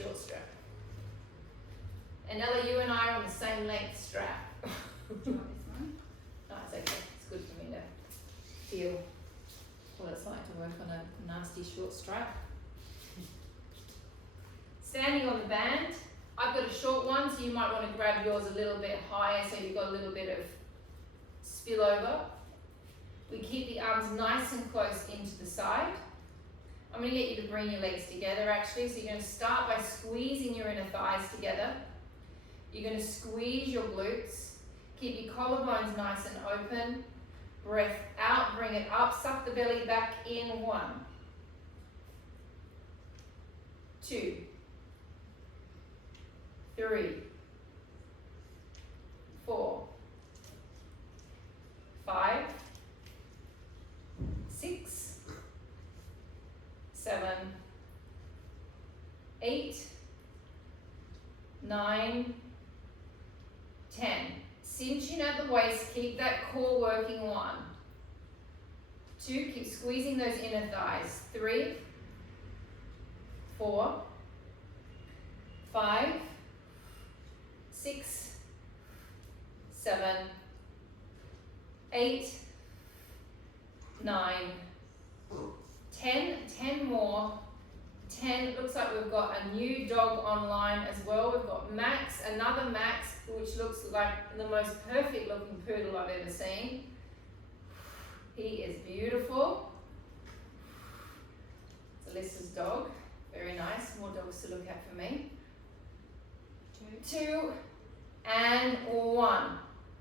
short strap. And Ella, you and I are on the same length strap. Do you want this one? No, it's okay. It's good for me to feel what it's like to work on a nasty short strap. Standing on the band, I've got a short one, so you might want to grab yours a little bit higher so you've got a little bit of spillover. We keep the arms nice and close into the side. I'm going to get you to bring your legs together actually. So you're going to start by squeezing your inner thighs together. You're going to squeeze your glutes. Keep your collarbones nice and open. Breath out, bring it up, suck the belly back in. 1, 2, 3, 4, 5, 6, 7, 8, 9, 10. Cinching at the waist, keep that core working. 1, 2, keep squeezing those inner thighs. 3, 4, 5, 6, 7, 8, 9, 10, 10 more. 10, looks like we've got a new dog online as well. We've got Max, another Max, which looks like the most perfect looking poodle I've ever seen. He is beautiful. It's Alyssa's dog, very nice, more dogs to look at for me. 2 and 1.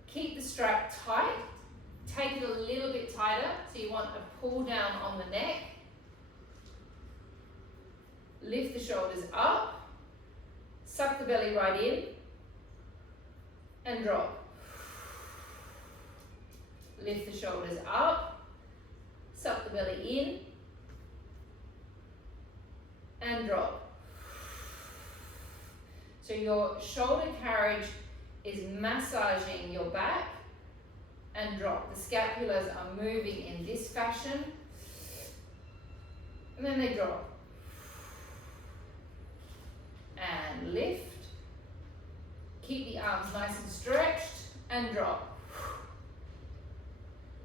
Keep the strap tight, take it a little bit tighter, so you want a pull down on the neck. Lift the shoulders up, suck the belly right in, and drop. Lift the shoulders up, suck the belly in, and drop. So your shoulder carriage is massaging your back and drop. The scapulas are moving in this fashion, and then they drop. And lift. Keep the arms nice and stretched and drop.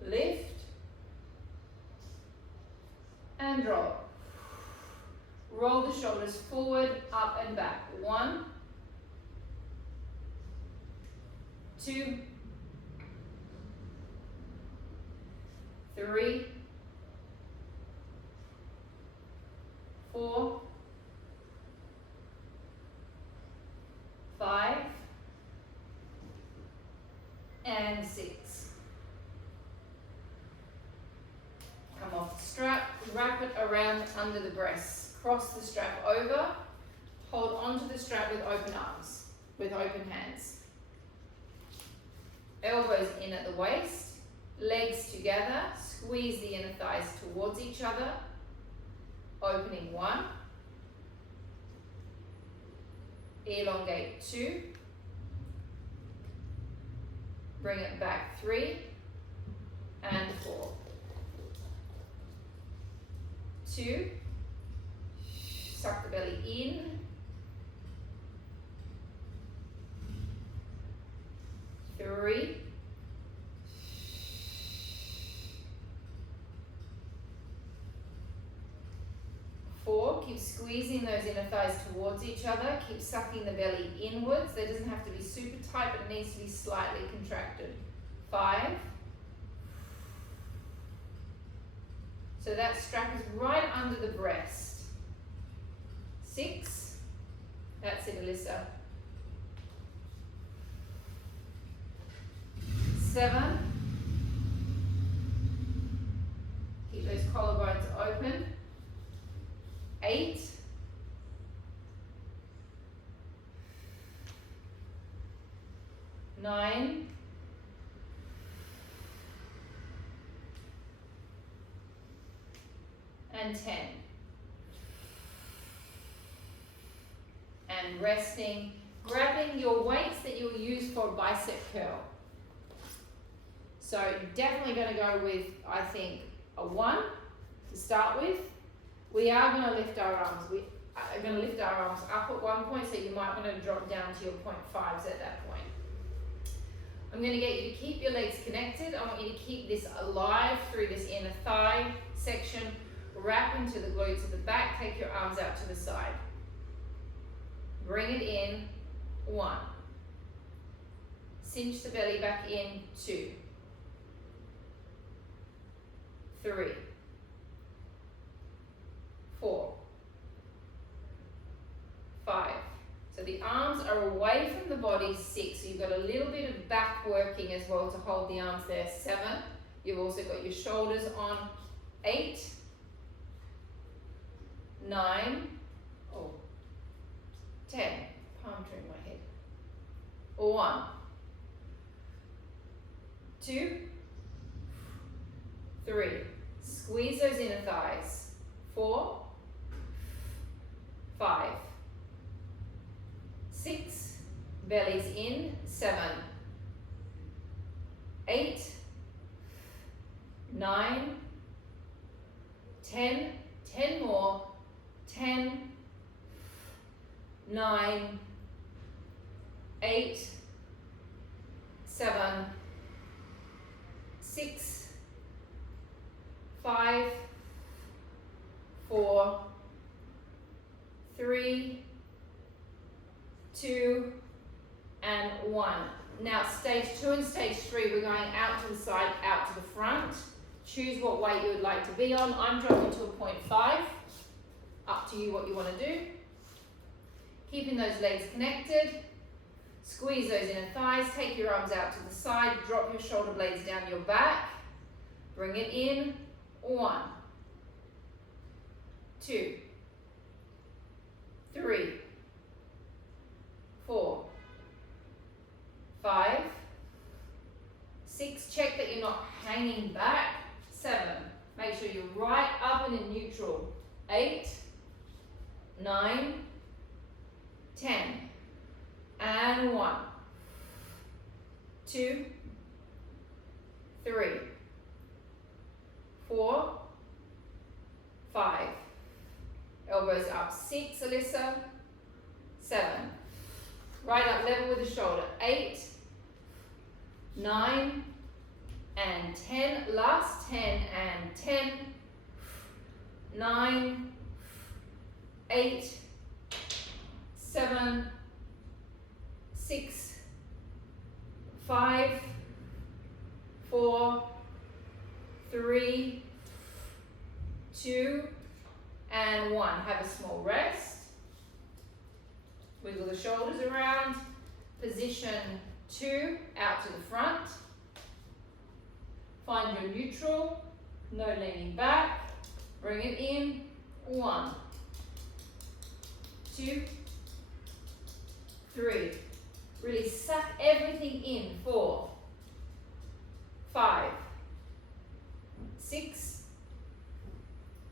Lift and drop. Roll the shoulders forward, up and back. 1, 2, 3, 4, 5, and 6. Come off the strap, wrap it around under the breasts. Cross the strap over, hold onto the strap with open arms, with open hands. Elbows in at the waist, legs together, squeeze the inner thighs towards each other, opening 1, elongate 2, bring it back 3 and 4, 2, suck the belly in, 3, 4, keep squeezing those inner thighs towards each other, keep sucking the belly inwards. That doesn't have to be super tight, but it needs to be slightly contracted. 5. So that strap is right under the breast. 6. That's it, Alyssa. 7. Keep those collarbones open. 8. 9. 10. And resting, grabbing your weights that you'll use for a bicep curl. So you're definitely going to go with, I think, a 1 to start with. We are going to lift our arms. are going to lift our arms up at one point, so you might want to drop down to your 0.5s at that point. I'm going to get you to keep your legs connected. I want you to keep this alive through this inner thigh section. Wrap into the glutes at the back. Take your arms out to the side. Bring it in. 1. Cinch the belly back in. 2. 3. 4. 5. So the arms are away from the body. 6. So you've got a little bit of back working as well to hold the arms there. 7. You've also got your shoulders on. 8. 9. 10. Palm tree in my head. 1. 2. 3. Squeeze those inner thighs. 4. 5. 6. Bellies in. 7. 8. 9. 10. 10 more. 10. 9. 8. 7. 6. 5. 4. 3. 2. And 1. Now stage 2 and stage 3, we're going out to the side, out to the front. Choose what weight you would like to be on. I'm dropping to a 0.5. Up to you what you want to do. Keeping those legs connected. Squeeze those inner thighs. Take your arms out to the side. Drop your shoulder blades down your back. Bring it in. 1. 2. 3. 4. 5. 6. Check that you're not hanging back. 7. Make sure you're right up and in neutral. 8. 9. 10. And 1. 2. 3. 4. 5. Elbows up. 6, Alyssa. 7. Right up level with the shoulder. 8. 9. And 10. Last 10 and 10. 9. 8. 7. 6. 5. 4. 3. 2. And 1. Have a small rest. Wiggle the shoulders around. Position 2, out to the front. Find your neutral. No leaning back. Bring it in. 1. 2. 3. Really suck everything in. 4. 5. 6.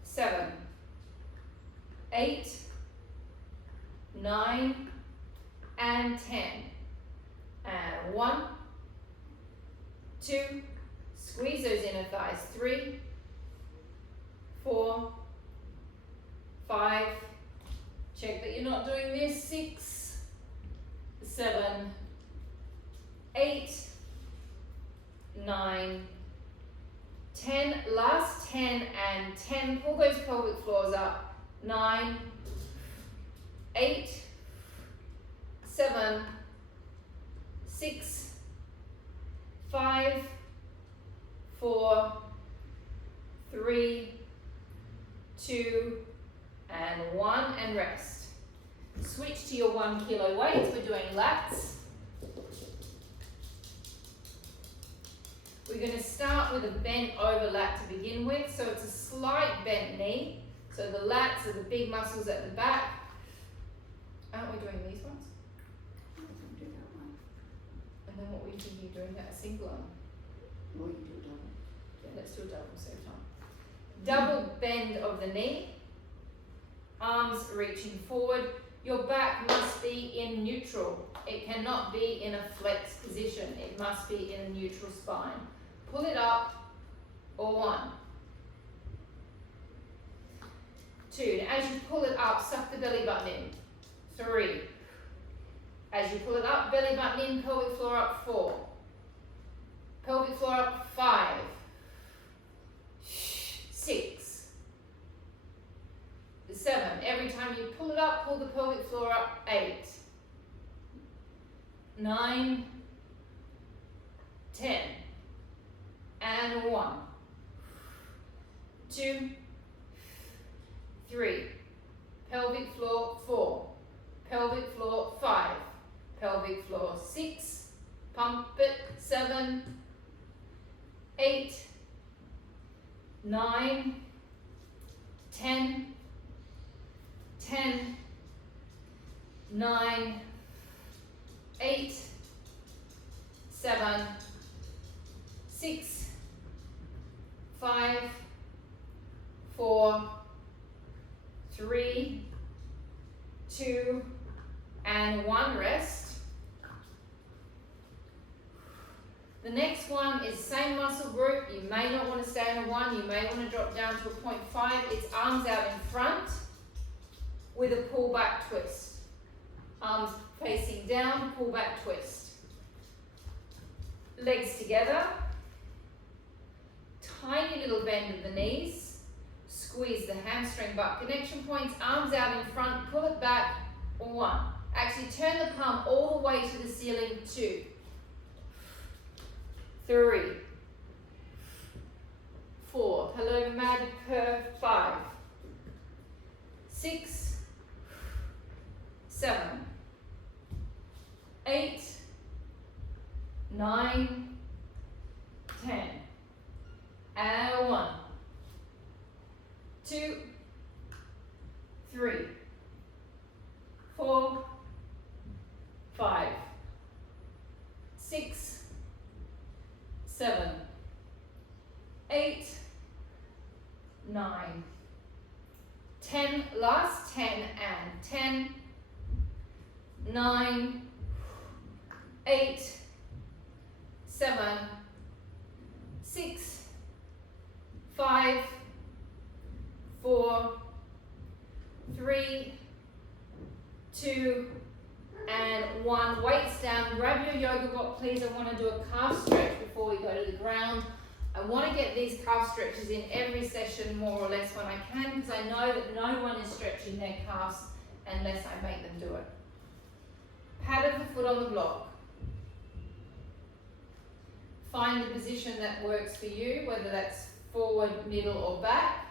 7. 8. 9. And 10. And 1. 2. Squeeze those inner thighs. 3. 4. 5. Check that you're not doing this. 6. 7. 8. 9. 10. Last 10 and 10. Pull those pelvic floors up. 9. 8. 7. 6. 5. 4. 3. 2. And 1. And rest. Switch to your 1 kilo weights. We're doing lats. We're going to start with a bent over lat to begin with. So it's a slight bent knee. So the lats are the big muscles at the back. Aren't we doing these ones? I can do that one. And then what were you thinking of doing? A single arm? Or you do double. Yeah, let's do a double, same time. Double bend of the knee. Arms reaching forward. Your back must be in neutral. It cannot be in a flex position. It must be in a neutral spine. Pull it up, or 1. 2. And as you pull it up, suck the belly button in. 3. As you pull it up, belly button in, pelvic floor up. 4. Pelvic floor up. 5. 6. 7. Every time you pull it up, pull the pelvic floor up. 8. 9. 10. And 1. 2. 3. Pelvic floor. 4. Pelvic floor. 5. Pelvic floor. 6. Pump it. 7. 8. 9. 10. 10. 9. 8. 7. 6. 5. 4. 3. 2. And 1. Rest. The next one is same muscle group. You may not want to stay in a 1. You may want to drop down to a 0.5. It's arms out in front with a pull back twist. Arms facing down, pull back twist. Legs together. Tiny little bend of the knees. Squeeze the hamstring butt connection points. Arms out in front, pull it back. 1. Actually turn the palm all the way to the ceiling. 2. 3. 4. Hello, mad curve. 5. 6. 7. 8. 9. 10. And 1. 2. 3. 4. 5. 6. 7. 8. 9. 10. Last 10 and 10. 9. 8. 7. 6. 5. 4. 3. 2. And 1. Weights down. Grab your yoga block, please. I want to do a calf stretch before we go to the ground. I want to get these calf stretches in every session more or less when I can, because I know that no one is stretching their calves unless I make them do it. Pad of the foot on the block. Find the position that works for you, whether that's forward, middle, or back.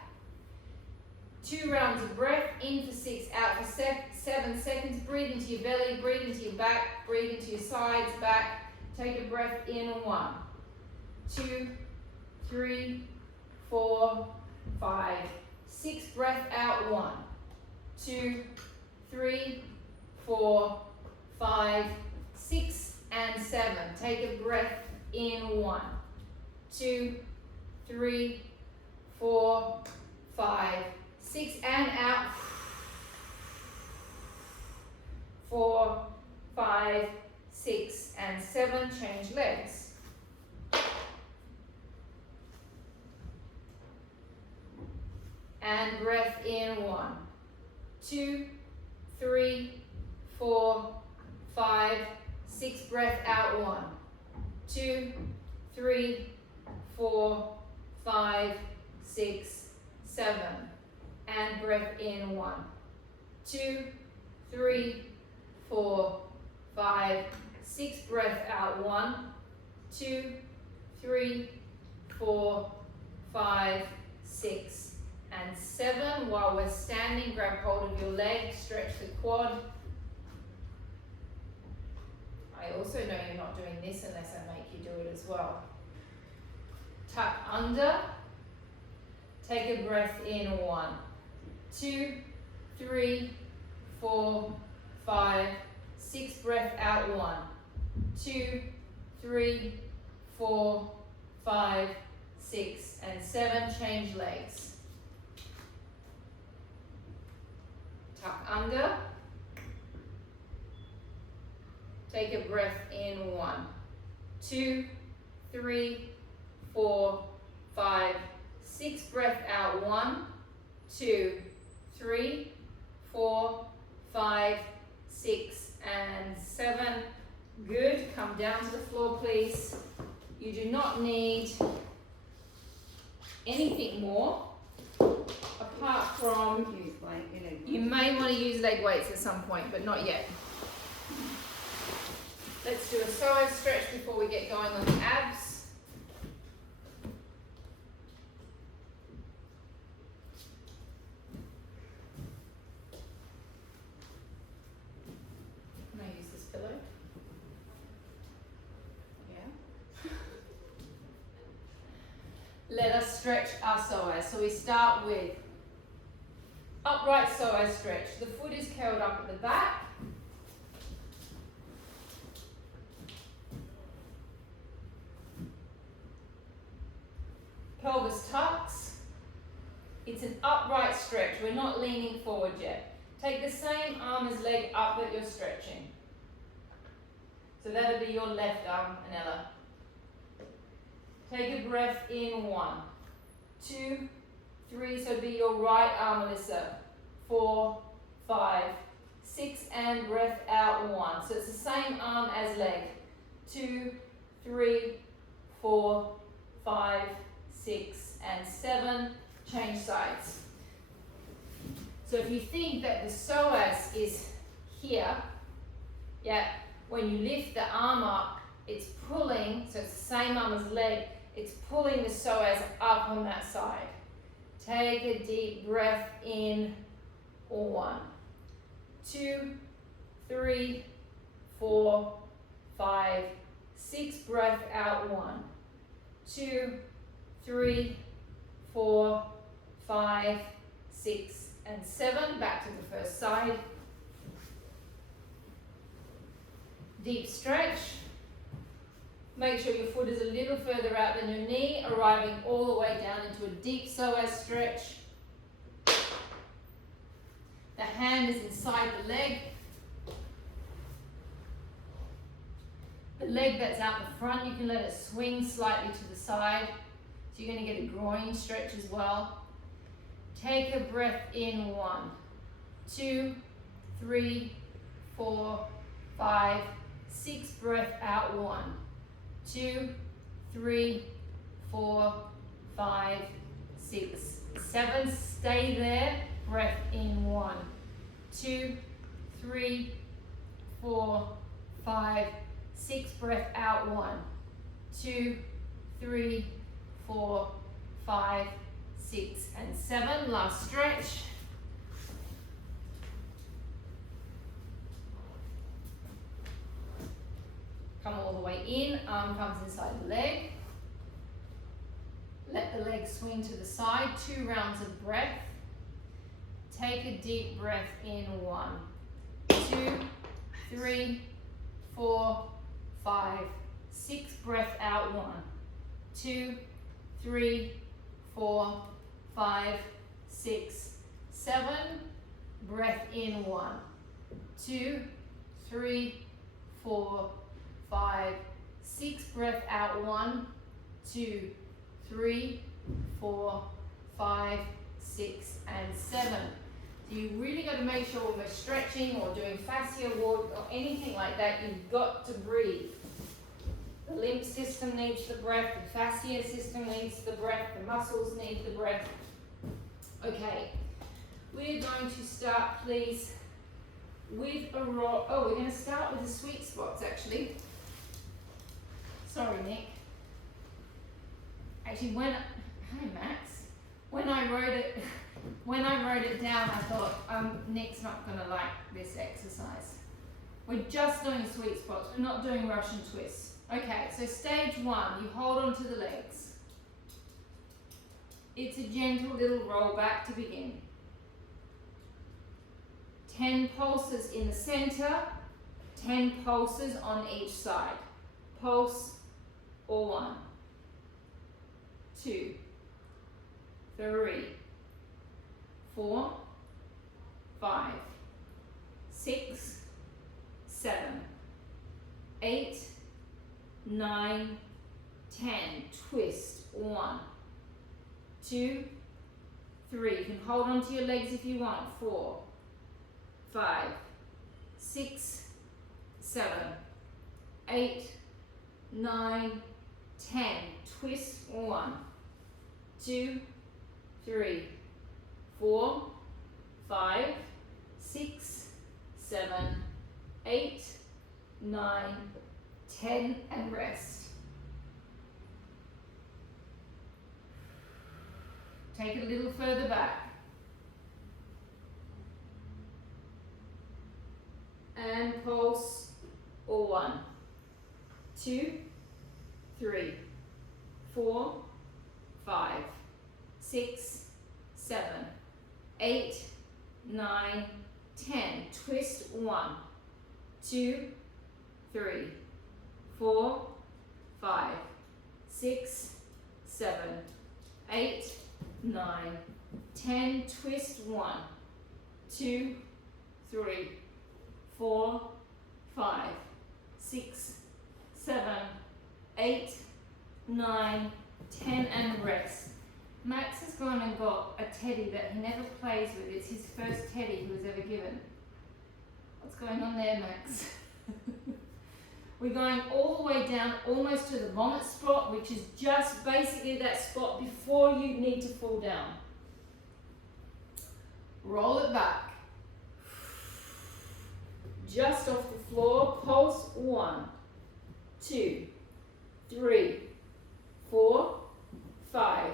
2 rounds of breath, in for 6, out for 7 seconds. Breathe into your belly, breathe into your back, breathe into your sides, back. Take a breath in. 1, 2, 3, 4, 5, 6. Breath out. 1, 2, 3, 4, 5, 6, and 7. Take a breath in. 1, 2, 3, 4, 5, 6, and out. 4, 5, 6, and 7. Change legs. And breath in. 1, 2, 3, 4, 5, 6. Breath out. 1, 2, 3, 4, 5, 6, 7. And breath in. 1, 2, 3, 4, 5, 6. Breath out. 1, 2, 3, 4, 5, 6, and 7. While we're standing, grab hold of your leg, stretch the quad. I also know you're not doing this unless I make you do it as well. Tuck under. Take a breath in. 1, 2, 3, 4, 5, 6. Breath out. 1, 2, 3, 4, 5, 6, and 7. Change legs. Tuck under. Take a breath in. 1, 2, 3, 4, 5, 6. Breath out. 1, 2, 3, 4, 5, 6, and 7. Good. Come down to the floor, please. You do not need anything more apart from, you may want to use leg weights at some point, but not yet. Let's do a psoas stretch before we get going on the abs. Can I use this pillow? Yeah. Let us stretch our psoas. So we start with upright psoas stretch. The foot is curled up at the back. Pelvis tucks. It's an upright stretch. We're not leaning forward yet. Take the same arm as leg up that you're stretching. So that'll be your left arm, Anella. Take a breath in. 1, 2, 3. So be your right arm, Alyssa. 4, 5, 6, and breath out. 1. So it's the same arm as leg. 2, 3, 4, 5, 6, and 7. Change sides. So if you think that the psoas is here, yeah, when you lift the arm up, it's pulling, so it's the same arm as leg, it's pulling the psoas up on that side. Take a deep breath in. 1, 2, 3, 4, 5, 6. Breath out. 1, 2, 3, 4, 5, 6, and 7. Back to the first side. Deep stretch. Make sure your foot is a little further out than your knee, arriving all the way down into a deep psoas stretch. The hand is inside the leg. The leg that's out the front, you can let it swing slightly to the side. So you're going to get a groin stretch as well. Take a breath in. 1, 2, 3, 4, 5, 6. Breath out. 1, 2, 3, 4, 5, 6, 7. Stay there. Breath in. 1, 2, 3, 4, 5, 6. Breath out. 1, 2, 3, 4, 5, 6, and 7. Last stretch. Come all the way in. Arm comes inside the leg. Let the leg swing to the side. 2 rounds of breath. Take a deep breath in. 1, 2, 3, 4, 5, 6. Breath out. 1, 2, 3, 4, 5, 6, 7. Breath in. 1, 2, 3, 4, 5, 6. Breath out. 1, 2, 3, 4, 5, 6, and 7. So you really got to make sure when we're stretching or doing fascia work or anything like that, you've got to breathe. The lymph system needs the breath, the fascia system needs the breath, the muscles need the breath. Okay, we're going to start, please, with a roll. Oh, we're going to start with the sweet spots, actually. Sorry, Nick. Actually, hey Max, when I wrote it down, I thought, Nick's not going to like this exercise. We're just doing sweet spots. We're not doing Russian twists. Okay, so stage 1, you hold on to the legs. It's a gentle little roll back to begin. 10 pulses in the center, 10 pulses on each side. Pulse or 1, 2, 3, 4, 5, 6, 7, 8, 9, 10. Twist. 1, 2, 3. You can hold onto your legs if you want. 4, 5, 6, 7, 8, 9, 10. Twist. 1, 2, 3, 4, 5, 6, 7, 8, 9, 10, and rest. Take it a little further back. And pulse. 1, 2, 3, 4, 5, 6, 7, 8, 9, 10. Twist. 1, 2, 3, 4, 5, 6, 7, 8, 9, 10. Twist. 1, 2, 3, 4, 5, 6, 7, 8, 9, 10, and rest. Max has gone and got a teddy that he never plays with. It's his first teddy he was ever given. What's going on there, Max? We're going all the way down almost to the vomit spot, which is just basically that spot before you need to fall down. Roll it back. Just off the floor. Pulse. 1, 2, 3, 4, 5,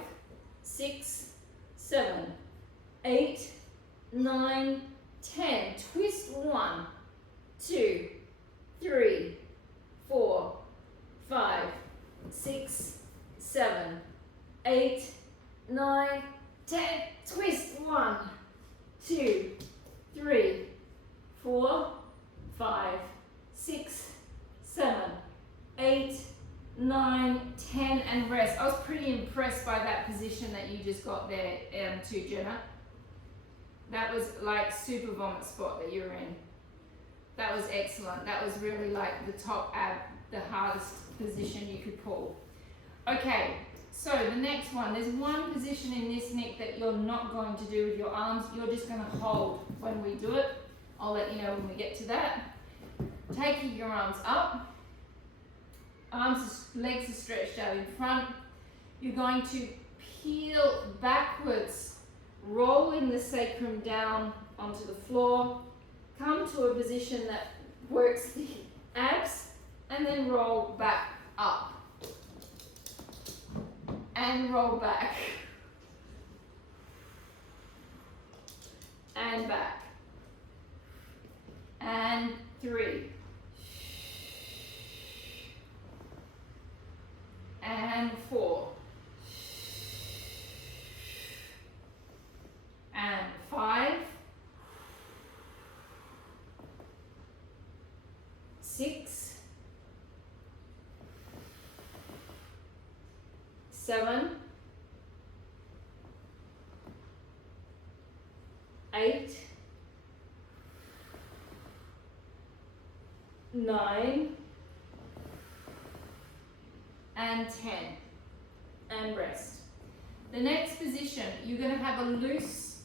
6, 7, 8, 9, 10. Twist. 1, 2, 3, 4, 5, 6, 7, 8, 9, 10. Twist. 1, 2, 3, 4, 5, 6, 7, 8, 9, 10, and rest. I was pretty impressed by that position that you just got there too, Jenna. That was like super vomit spot that you were in. That was excellent. That was really like the top ab, the hardest position you could pull. Okay, so the next one, there's one position in this, Nick, that you're not going to do with your arms. You're just going to hold when we do it. I'll let you know when we get to that. Taking your arms up. Legs are stretched out in front. You're going to peel backwards, rolling the sacrum down onto the floor. Come to a position that works the abs, and then roll back up. And roll back. And back. And 3. And 4. And 5. 6. 7. 8. 9. And 10. And rest. The next position, you're going to have a loose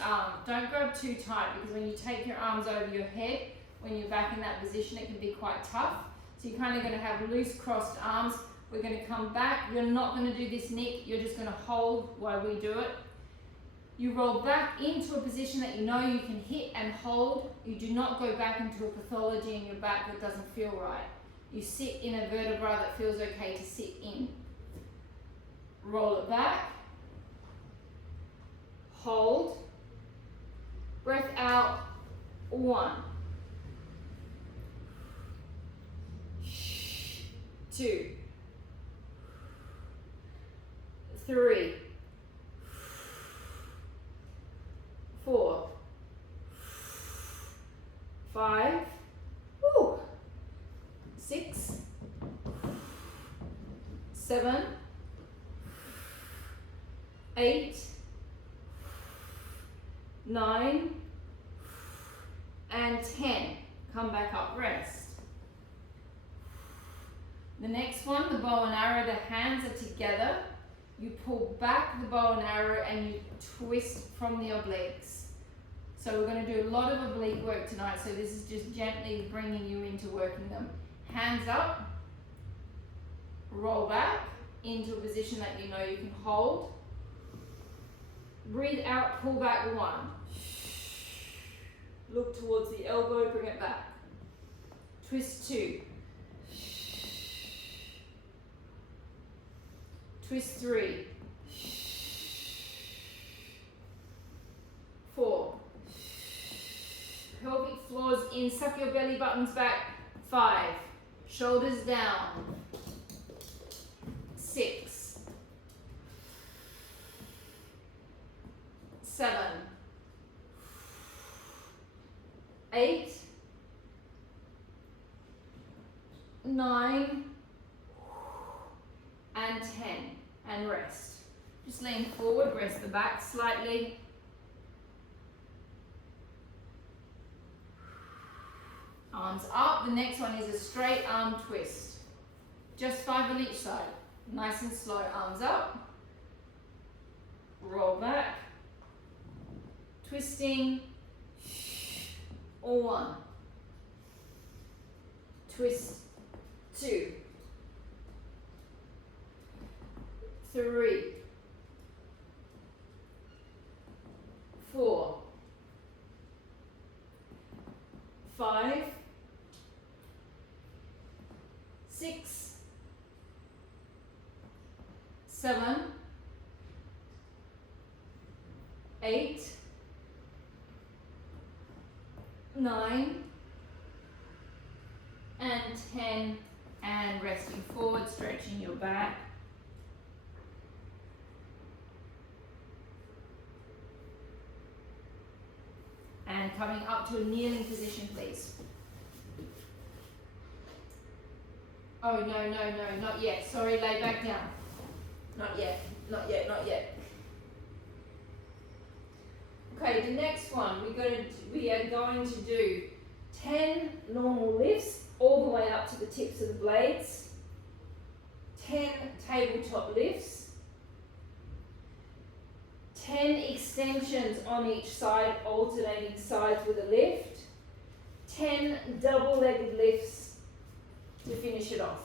arm. Don't grab too tight, because when you take your arms over your head, when you're back in that position, it can be quite tough. So you're kind of going to have loose crossed arms. We're going to come back. You're not going to do this, Nick. You're just going to hold while we do it. You roll back into a position that you know you can hit and hold. You do not go back into a pathology in your back that doesn't feel right. You sit in a vertebra that feels okay to sit in. Roll it back. Hold. Breath out. 1. 2. 3. 4. 5. 6. 7. 8. 9. And 10. Come back up, rest. The next one, the bow and arrow, the hands are together. you pull back the bow and arrow and you twist from the obliques. So we're going to do a lot of oblique work tonight, so this is just gently bringing you into working them. Hands up, roll back into a position that you know you can hold. Breathe out, pull back 1. Look towards the elbow, bring it back. Twist 2. Twist 3. 4. Pelvic floors in, suck your belly buttons back. 5. Shoulders down. 6. 7. 8. 9. And 10. And rest. Just lean forward, rest the back slightly. Arms up. The next one is a straight arm twist. Just 5 on each side. Nice and slow. Arms up. Roll back. Twisting. All 1. Twist 2. 3. 4. 5. 6. 7. 8. 9. And 10. And resting forward, stretching your back. And coming up to a kneeling position, please. Oh, no, not yet. Sorry, lay back down. Not yet. Okay, the next one, we are going to do 10 normal lifts all the way up to the tips of the blades, 10 tabletop lifts, 10 extensions on each side, alternating sides with a lift, 10 double-legged lifts to finish it off.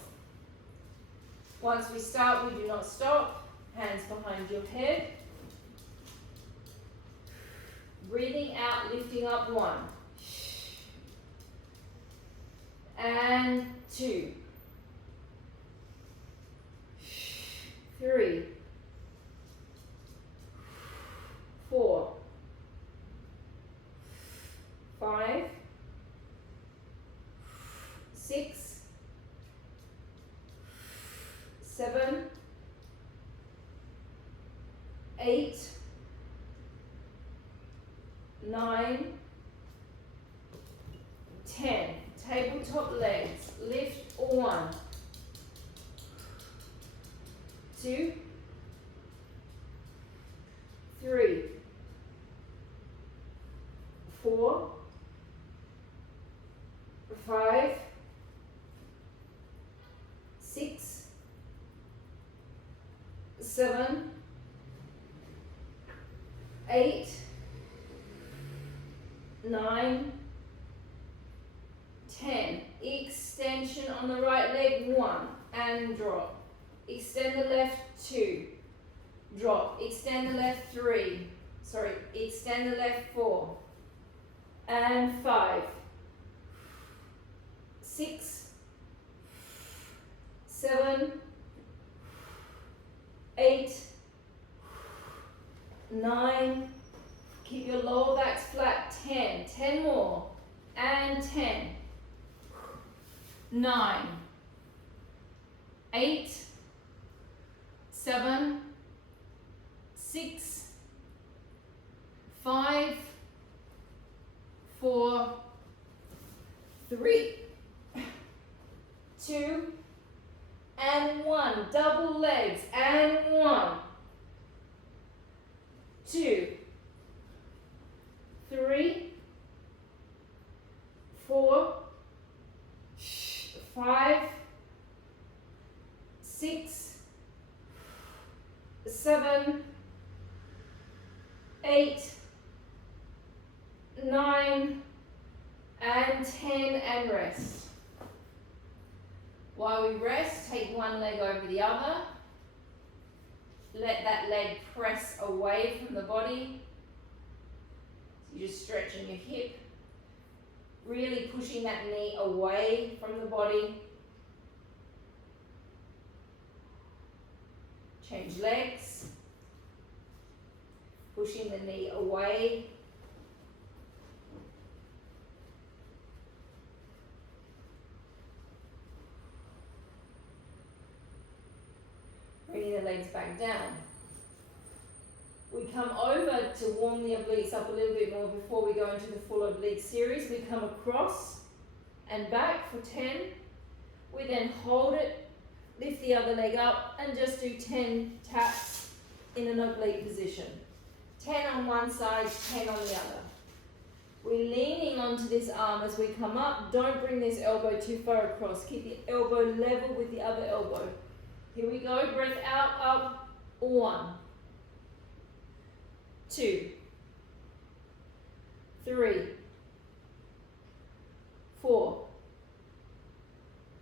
Once we start, we do not stop. Hands behind your head. Breathing out, lifting up 1. And 2. 3. 4. 5. 6. 7. 8. 9. 10. Tabletop legs. Lift 1. 2. 3. 4. 5. 6. 7. 8. 9. 10. Extension on the right leg, 1, and drop. Extend the left, 2. Drop. Extend the left, 3. Sorry, extend the left, 4. And 5. 6. 7. 8. 9. Keep your lower backs flat, 10. 10 more. And 10. 9. 8. 7. 6. 5. 4. 3. 2. And 1. Double legs. And 1. 2. 3. 4. 5. 6. 7, 8, 9, and 10, and rest. While we rest, take one leg over the other. Let that leg press away from the body. So you're just stretching your hip, really pushing that knee away from the body. Change legs, pushing the knee away. Bringing the legs back down. We come over to warm the obliques up a little bit more before we go into the full oblique series. We come across and back for 10. We then hold it, lift the other leg up, and just do 10 taps in an oblique position. 10 on one side, 10 on the other. We're leaning onto this arm as we come up. Don't bring this elbow too far across. Keep the elbow level with the other elbow. Here we go, breath out, up, 1, 2, 3, 4,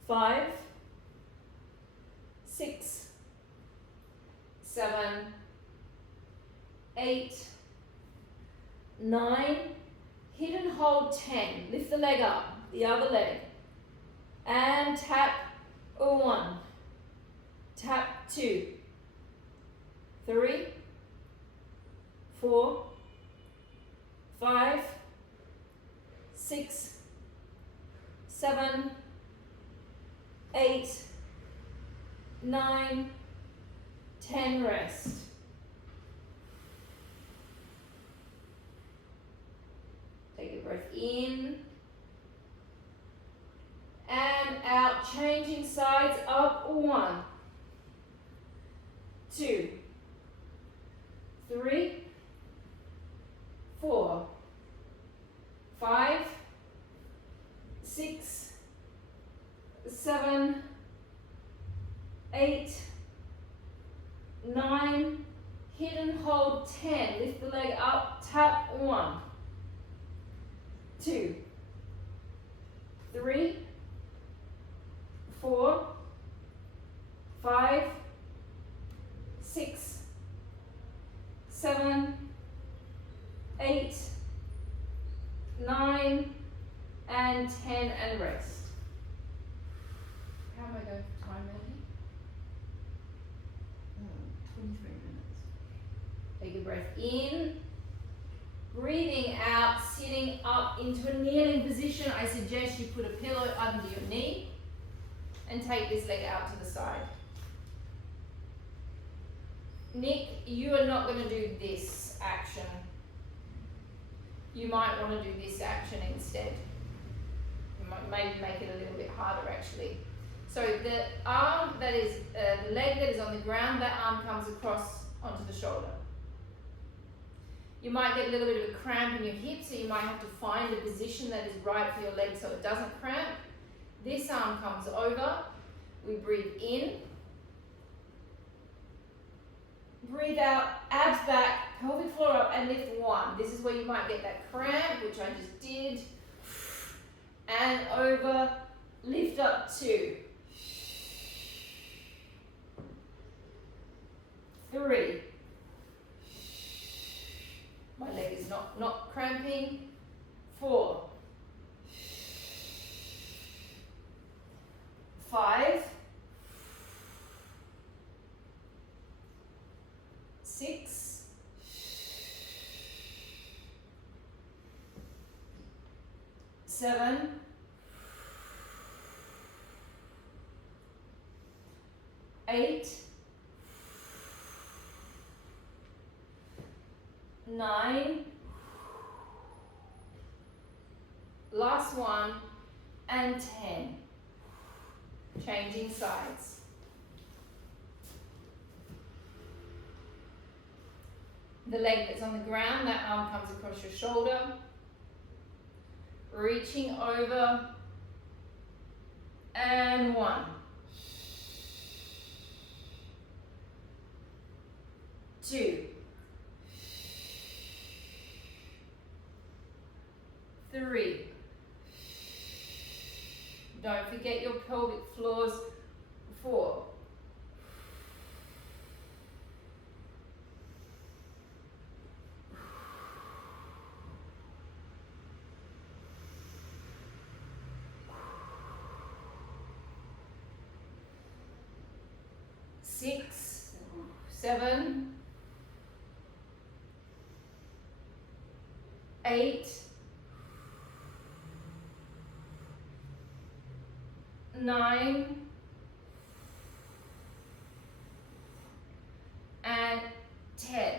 5, 6, 7, 8, 9, hit and hold 10, lift the leg up, the other leg, and tap 1, tap 2, 3, 4, 5, 6, 7, 8, 9, 10, rest. Take a breath in and out, changing sides, up, 1, 2, 3, 4, 5, 6, 7, 8, 9, hit and hold 10, lift the leg up, tap 1, 2, 3, 4, 5, 6, 7, 8, 9, and 10, and rest. How am I going for time, Melanie? 23 minutes. Take a breath in, breathing out, sitting up into a kneeling position. I suggest you put a pillow under your knee and take this leg out to the side. Nick, you are not going to do this action. You might want to do this action instead. You might maybe make it a little bit harder actually. So the arm that is, the leg that is on the ground, that arm comes across onto the shoulder. You might get a little bit of a cramp in your hip, so you might have to find a position that is right for your leg so it doesn't cramp. This arm comes over, we breathe in, breathe out, abs back, pelvic floor up, and lift 1. This is where you might get that cramp, which I just did. And over, lift up 2. 3. My leg is not cramping. 4. 5. 6. 7. 8. 9. Last one, and 10. Changing sides. The leg that's on the ground, that arm comes across your shoulder. Reaching over, and 1. 2, 3. Don't forget your pelvic floors. 4. 6, 7, 8, 9, and 10.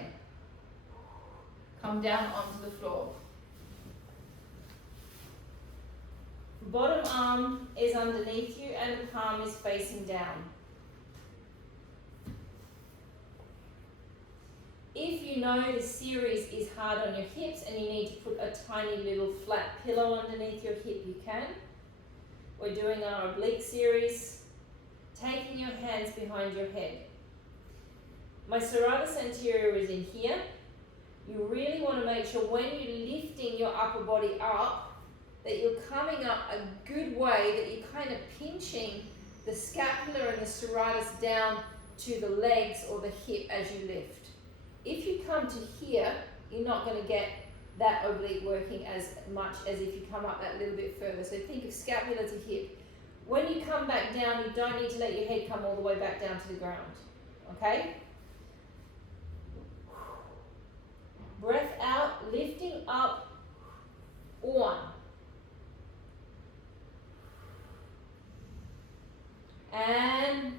Come down onto the floor. Bottom arm is underneath you and the palm is facing down. If you know the series is hard on your hips and you need to put a tiny little flat pillow underneath your hip, you can. We're doing our oblique series, taking your hands behind your head. My serratus anterior is in here. You really want to make sure when you're lifting your upper body up, that you're coming up a good way, that you're kind of pinching the scapula and the serratus down to the legs or the hip as you lift. If you come to here, you're not going to get that oblique working as much as if you come up that little bit further. So think of scapula to hip. When you come back down, you don't need to let your head come all the way back down to the ground. Okay? Breath out, lifting up. 1. And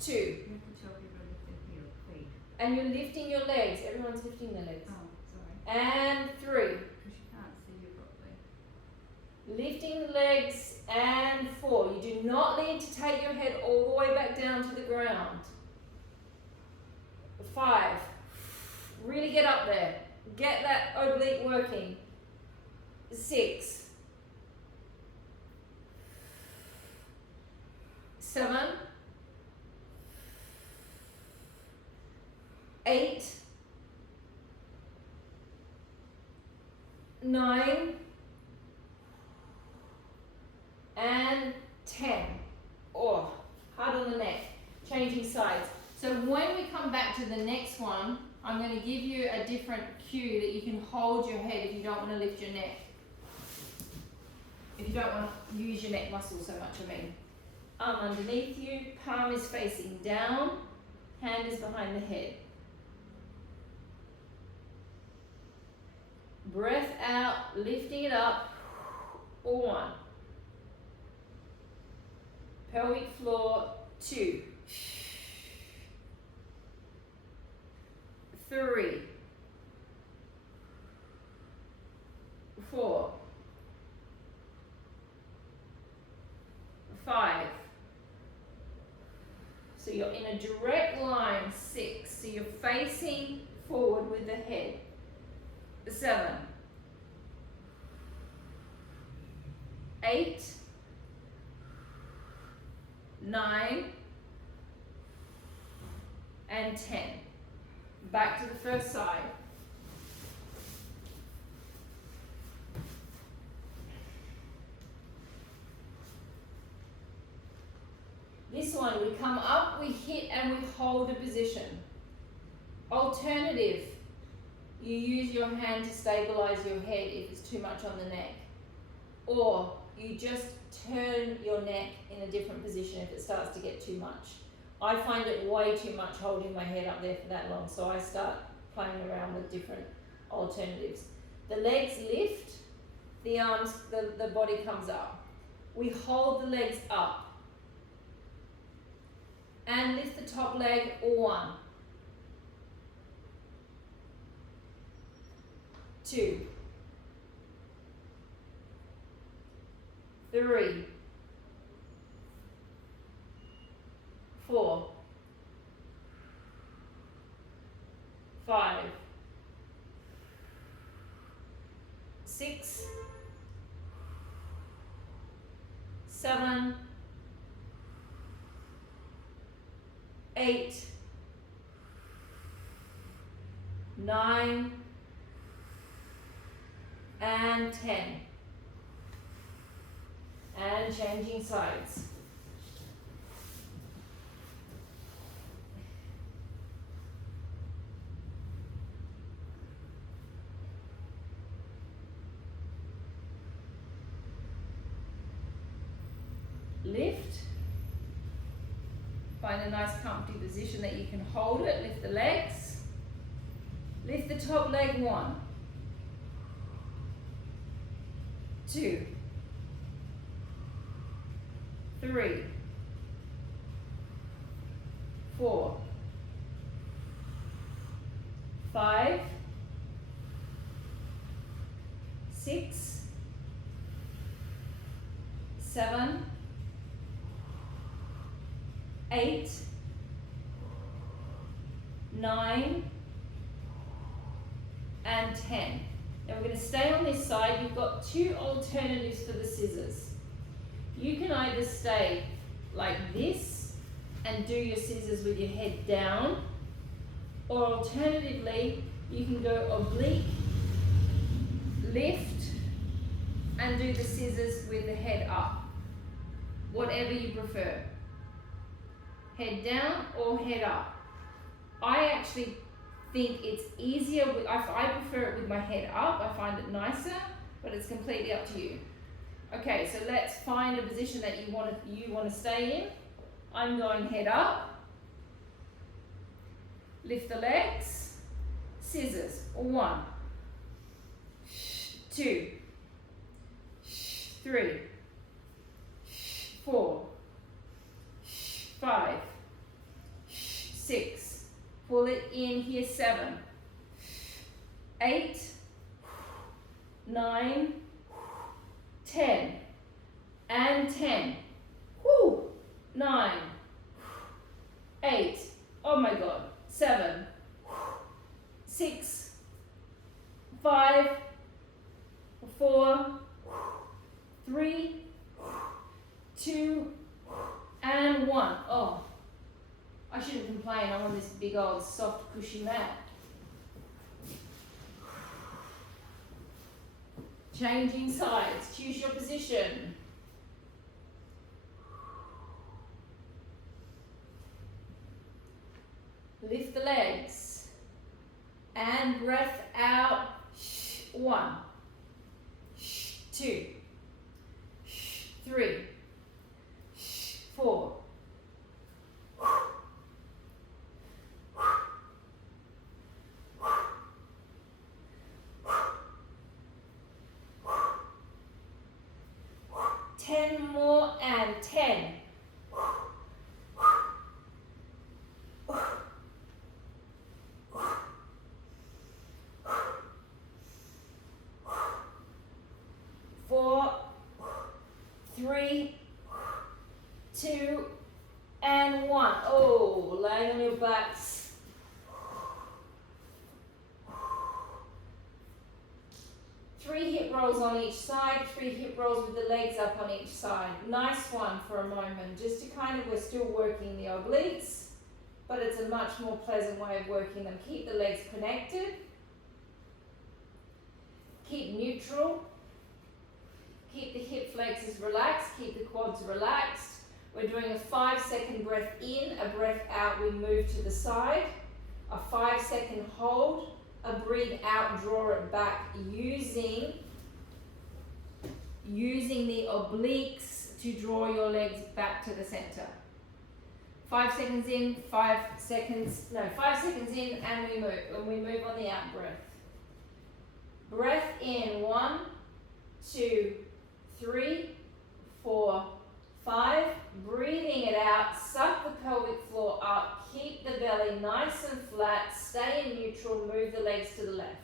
2. You have to tell people lifting your feet. And you're lifting your legs. Everyone's lifting their legs. Oh, sorry. And 3. Because you can't see you properly. Lifting the legs. And 4. You do not need to take your head all the way back down to the ground. 5. Really get up there. Get that oblique working. 6. 7. 8. 9. And 10. Oh, hard on the neck. Changing sides. So when we come back to the next one, I'm going to give you a different cue that you can hold your head if you don't want to lift your neck. If you don't want to use your neck muscle so much, I mean. Arm underneath you, palm is facing down, hand is behind the head. Breath out, lifting it up. 1. Pelvic floor. 2. 3. 4. 5. So you're in a direct line. 6. So you're facing forward with the head. 7. 8. 9. And 10. Back to the first side. This one, we come up, we hit, and we hold a position. Alternative, you use your hand to stabilize your head if it's too much on the neck. Or you just turn your neck in a different position if it starts to get too much. I find it way too much holding my head up there for that long, so I start playing around with different alternatives. The legs lift, the arms, the body comes up. We hold the legs up. And lift the top leg. 1. 2. 3. 4. 5. 6. 7. 8. 9, and 10. And changing sides. Lift. Find a nice comfy position that you can hold it. Lift the legs. Lift the top leg. 1, 2, 3, 4, 5, 6, 7, 8, 9, and 10. Now we're going to stay on this side. You've got 2 alternatives for the scissors. You can either stay like this and do your scissors with your head down, or alternatively, you can go oblique, lift, and do the scissors with the head up. Whatever you prefer. Head down or head up. I actually think it's easier, I prefer it with my head up. I find it nicer, but it's completely up to you. Okay, so let's find a position that you want to stay in. I'm going head up. Lift the legs. Scissors. 1, 2, 3, 4, 5, 6. Pull it in here. 7, 8, 9, 10, and 10. Whoo! 9, 8. Oh my God. 7, 6, 5, 4, 3, 2, and 1. Oh, I shouldn't complain. I'm on this big old soft cushy mat. Changing sides. Choose your position. Lift the legs. And breath out. 1, 2, 3, 4, 10 more, and 10. 4, 3, 2, and 1. Oh, laying on your backs. Three hip rolls on each side, 3 hip rolls with the legs up on each side. Nice one for a moment, just to we're still working the obliques, but it's a much more pleasant way of working them. Keep the legs connected. Keep neutral. Keep the hip flexors relaxed, keep the quads relaxed. We're doing a 5-second breath in, a breath out, we move to the side. A 5-second hold, a breathe out, draw it back, using the obliques to draw your legs back to the center. 5 seconds in, 5 seconds in, and we move on the out breath. Breath in, 1, 2, 3, 4, 5. Breathing it out, suck the pelvic floor up, keep the belly nice and flat, stay in neutral, move the legs to the left.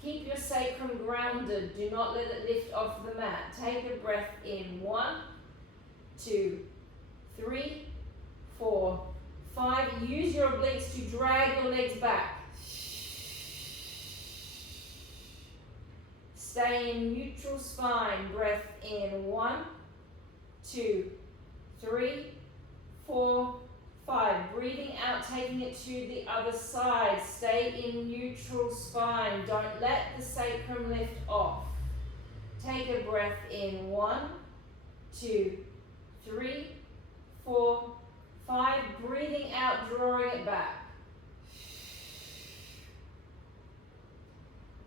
Keep your sacrum grounded, do not let it lift off the mat. Take a breath in, 1, 2, 3, 4, 5. Use your obliques to drag your legs back. Stay in neutral spine. Breath in, 1, 2, 3, 4, 5. Breathing out, taking it to the other side. Stay in neutral spine. Don't let the sacrum lift off. Take a breath in. 1, 2, 3, 4, 5. Breathing out, drawing it back.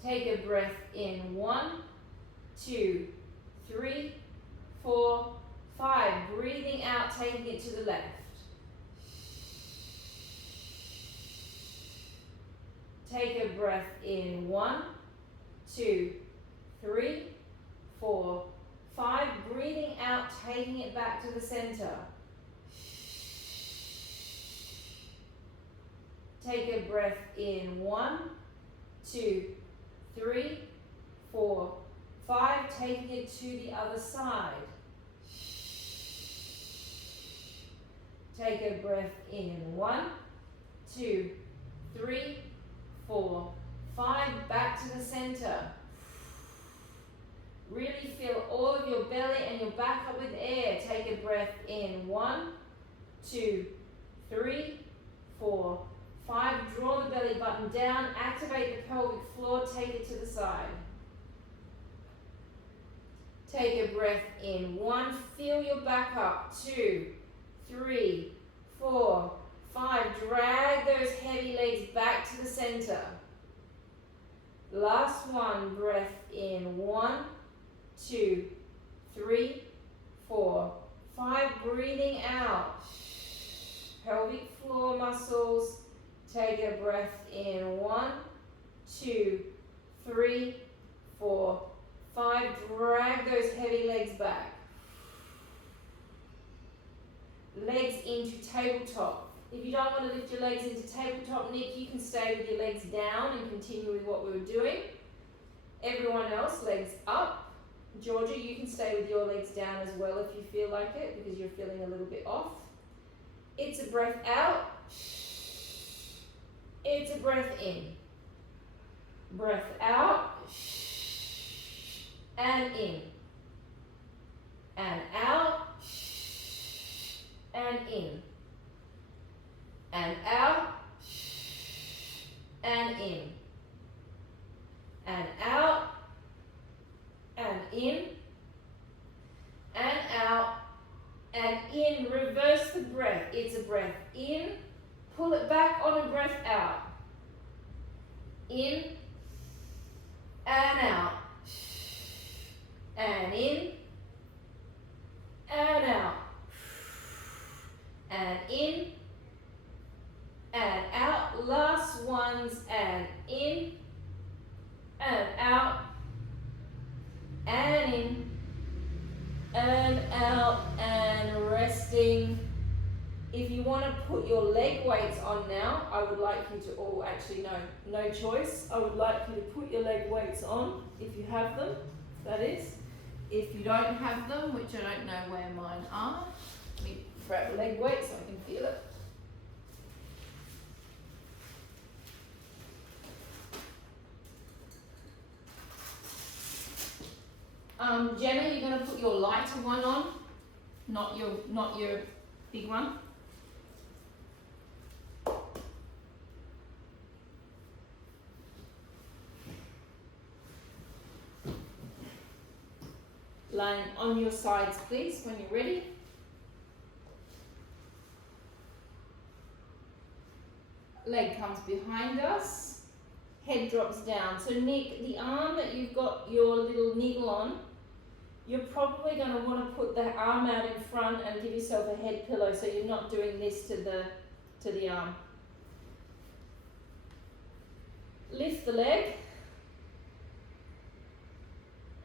Take a breath in. 1, 2, 3, 4, 5. Breathing out, taking it to the left. Take a breath in. 1, 2, 3, 4, 5. Breathing out, taking it back to the center. Take a breath in. 1, 2, 3, 4, 5. Taking it to the other side. Take a breath in. 1, 2, 3, 4, 5. Back to the center. Really fill all of your belly and your back up with air. Take a breath in. 1, 2, 3, 4, 5. Draw the belly button down. Activate the pelvic floor. Take it to the side. Take a breath in. 1. Fill your back up. 2, 3, 4, 5. Drag those heavy legs back to the center. Last one. Breath in. 1, 2, 3, 4, 5. Breathing out. Pelvic floor muscles. Take a breath in. 1, 2, 3, 4, 5. Drag those heavy legs back. Legs into tabletop. If you don't want to lift your legs into tabletop, Nick, you can stay with your legs down and continue with what we were doing. Everyone else, legs up. Georgia, you can stay with your legs down as well if you feel like it, because you're feeling a little bit off. It's a breath out. It's a breath in. Breath out. And in. And out. And in. And out. And in. And out. And in. And out. And in. Reverse the breath. It's a breath in. Pull it back on a breath out. In. And out. And in. And out. And in. And out. Last ones. And in. And out. And in. And out. And resting. If you want to put your leg weights on now, I would like you to, oh actually no choice. I would like you to put your leg weights on if you have them, that is. If you don't have them, which I don't know where mine are, let me grab a leg weight so I can feel it. Jenna, you're going to put your lighter one on, not your big one. Lying on your sides, please, when you're ready. Leg comes behind us. Head drops down. So Nick, the arm that you've got your little niggle on, you're probably going to want to put the arm out in front and give yourself a head pillow so you're not doing this to the arm. Lift the leg.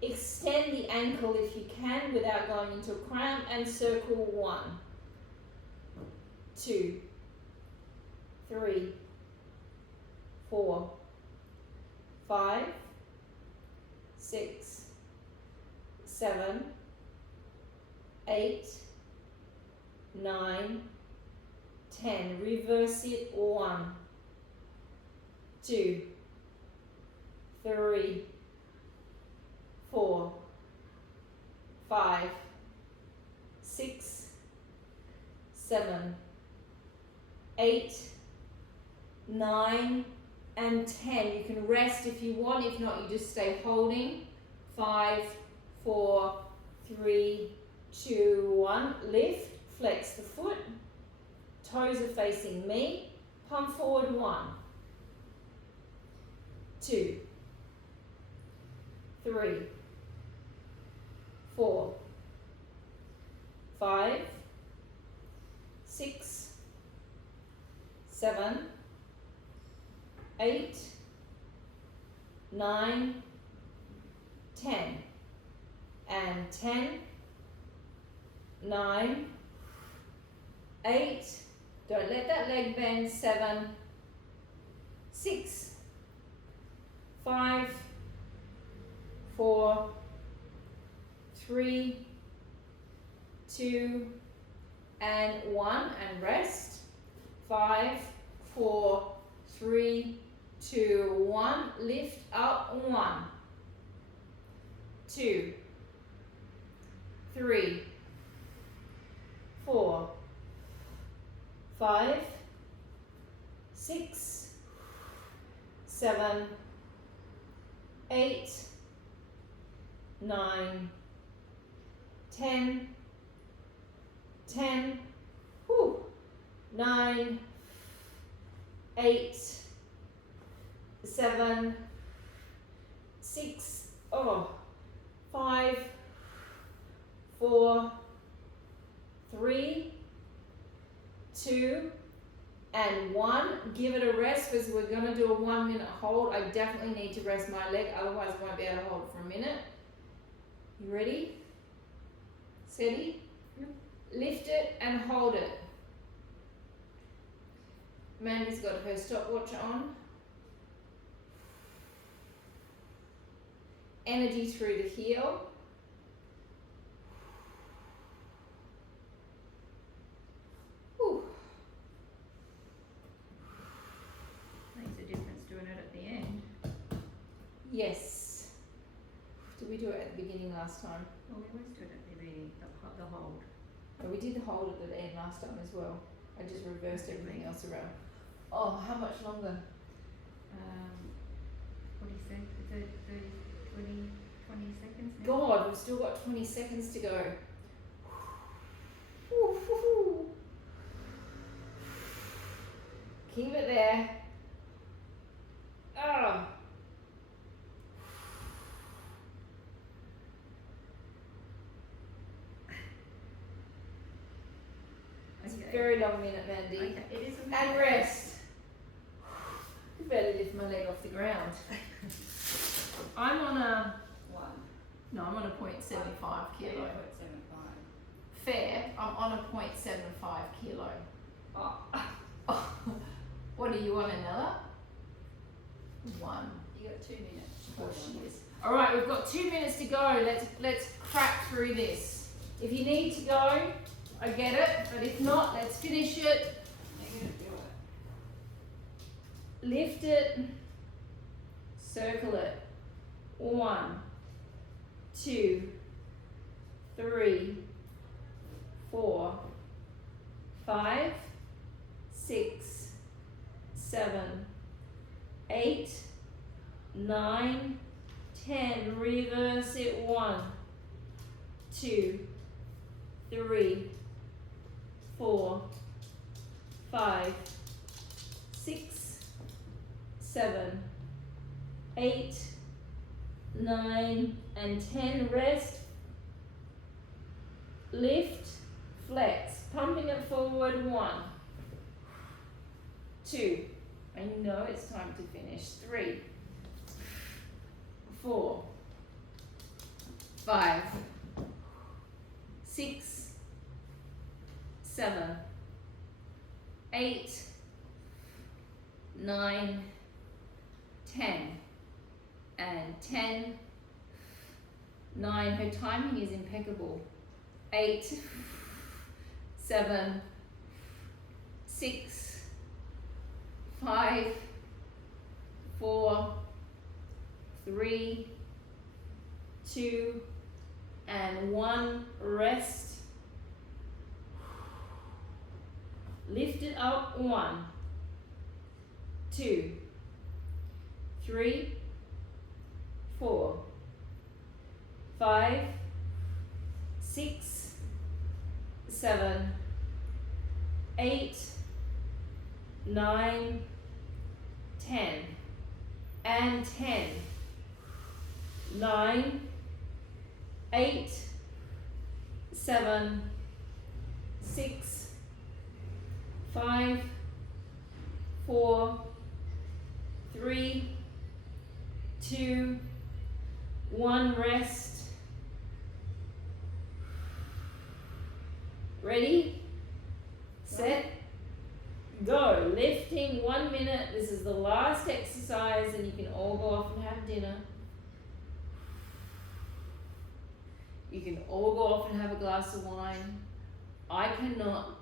Extend the ankle if you can without going into a cramp, and circle 1, 2, 3, 4, 5, 6, 7, 8, 9, 10. Reverse it. 1, 2, 3, 4, 5, 6, 7, 8, 9, and 10. You can rest if you want. If not, you just stay holding. 5, 4, 3, 2, 1. Lift. Flex the foot. Toes are facing me. Pump forward. 1, 2, 3, 4, 5, 6, 7, 8, 9, 10. And 10, 9, 8. Don't let that leg bend. 7, 6, 5, 4, 3, 2, and 1. And rest. 5, 4, 3, 2, 1. Lift up. 1, 2, 3, 4, 5, 6, 7, 8, 9, 10, 10, 9, 8, 7, 6, 5, 4, 3, 2, and 1. Give it a rest because we're going to do a 1 minute hold. I definitely need to rest my leg, otherwise I won't be able to hold it for a minute. You ready? Steady? Yep. Lift it and hold it. Mandy's got her stopwatch on. Energy through the heel. Whew. Makes a difference doing it at the end. Yes. Did we do it at the beginning last time? Well, we always do it at the beginning, the hold. Oh, we did the hold at the end last time as well. I just reversed everything else around. Oh, how much longer? 40 seconds, 30, 20 seconds now. God, we've still got 20 seconds to go. Keep it there. Ah. It's a very long minute, Mandy. Okay, it is a minute. And rest. I barely lift my leg off the ground. I'm on a, I'm on a 0.75 kilo. 0.75. Fair, I'm on a 0.75 kilo. Oh. What do you want, Anella? 1. You got 2 minutes. Of course she is. All right, we've got 2 minutes to go. Let's crack through this. If you need to go, I get it. But if not, let's finish it. You're gonna do it. Lift it. Circle it. 1, 2, 3, 4, 5, 6, 7, 8, 9, 10. Reverse it. 1, 2, 3, 4, 5, 6, 7, 8, 9, and 10. Rest. Lift, flex, pumping it forward. 1, 2. I know it's time to finish. 3, 4, 5, 6, 7, 8, 9, 10. And 10, 9. Her timing is impeccable. 8, 7, 6, 5, 4, 3, 2, and 1. Rest. Lift it up. 1, 2, 3, 4, 5, 6, 7, 8, 9, 10. And 10. 9, 8, 7, 6, 5, 4, 3, 2, 1. Rest. Ready, set, go. Lifting 1 minute. This is the last exercise, and you can all go off and have dinner. You can all go off and have a glass of wine. I cannot.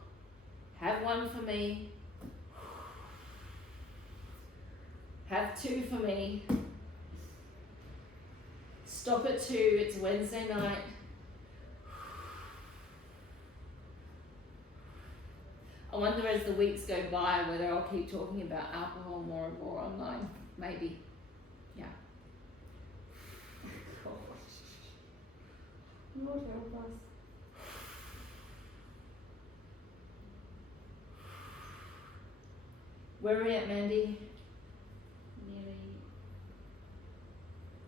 Have one for me. Have 2 for me. Stop at 2. It's Wednesday night. I wonder as the weeks go by whether I'll keep talking about alcohol more and more online. Maybe. Yeah. Lord help us. Where are we at, Mandy? Nearly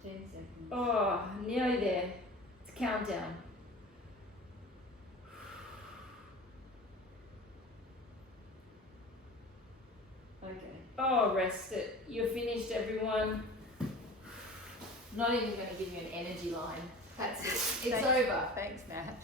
10 seconds. Oh, nearly there. It's a countdown. Okay. Oh, rest it. You're finished, everyone. Not even going to give you an energy line. That's it. It's over. Thanks, Nat.